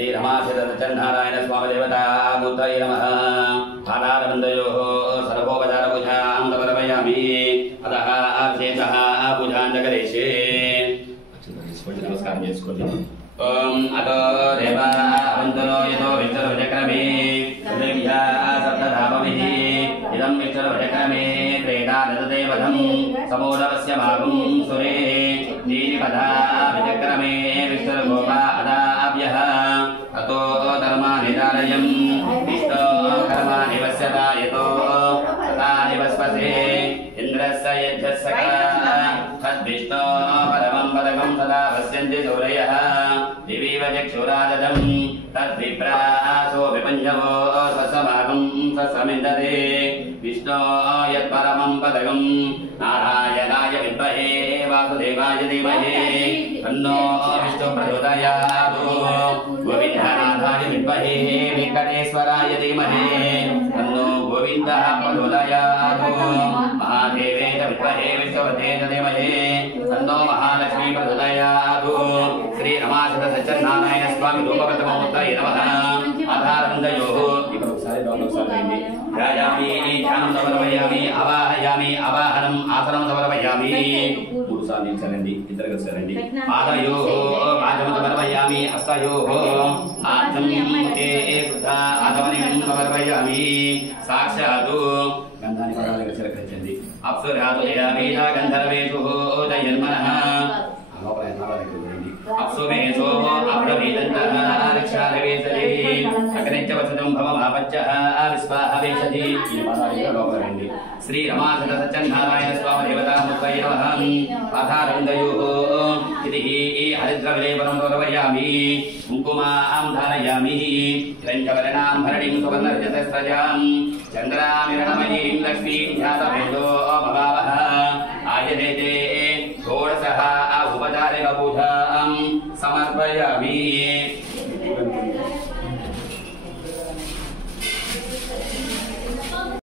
श्री रमाचिरचन्नारायण स्वामी देवता मूर्तये नमः। पादारविन्दयोः सर्वोपचारपूजां समर्पयामि। अतः शेषः पूजां च करिष्ये। नमस्कारं చేసుకోండి। ओम अतो देवा अवन्तरो यतो विष्णुर्वचक्रमे तदेव्या सप्तधामभिः इदं विष्णुर्वचक्रमे त्रेधा ददते वधं समोदवस्य भागं सुरे दीनिपदा विचक्रमे विष्णुर्गोपा अदाभ्यः अतो धर्मानिदालयं विष्णो कर्माणि वस्यता यतो तथा निवस्पते इन्द्रस्य यज्ञस्य तद्विष्णो परमं पदकं सदा वस्यन्ति सूरयः दिवीव चक्षुराददं तद्विप्रासो विपञ्चवो स्वसमागं स्वसमिन्दते विष्णो यत्परमं पदकं नारायणाय विद्महे वासुदेवाय धीमहि तन्नो विष्णुः प्रचोदयात् गोविन्दनाथाय विद्महे वेङ्कटेश्वराय धीमहि तन्नो गोविन्दः प्रचोदयात् महादेवे च विद्महे विष्णुपते च धीमहि तन्नो महालक्ष्मी प्रचोदयात् श्री रमाचिरचन्नारायण स्वामी रूपवतमूर्तये नमः। आधारविन्दयोः ध्यायामि ध्यानं समर्पयामि आवाहयामि आवाहनम् आसनं समर्पयामि। मूడు సార్లు నిల్చోండి ఇద్దరు కలిసారండి। పాదయోः పాదం సమర్పయామి హస్తయోः ఆర్ధం తే కృత ఆధమనిం సమర్పయామి। సాక్షాత్ గంధాన్ని పదాలు కలిసి అప్సురాదుయామి గంధర్వేషు దయన్మనః లోపల अप्सुमेषो अप्रवीदन्तः रक्षादेवेशति अग्निश्च वसतं भवमापच्चः विस्वाहवेशति। श्री रमाचिरचन्नारायण स्वामी देवता मूर्तये नमः। आधारविन्दयोः इति हरिद्रविलेपनं समर्पयामि। कुङ्कुमां धारयामि। रञ्जवर्णां भरणीं सुवर्णरजतस्रजां चन्द्रामिरणमयीं लक्ष्मीं ध्यातवेदो भवावः आयते षोडशः उपचारिक पूजां समर्पयामि।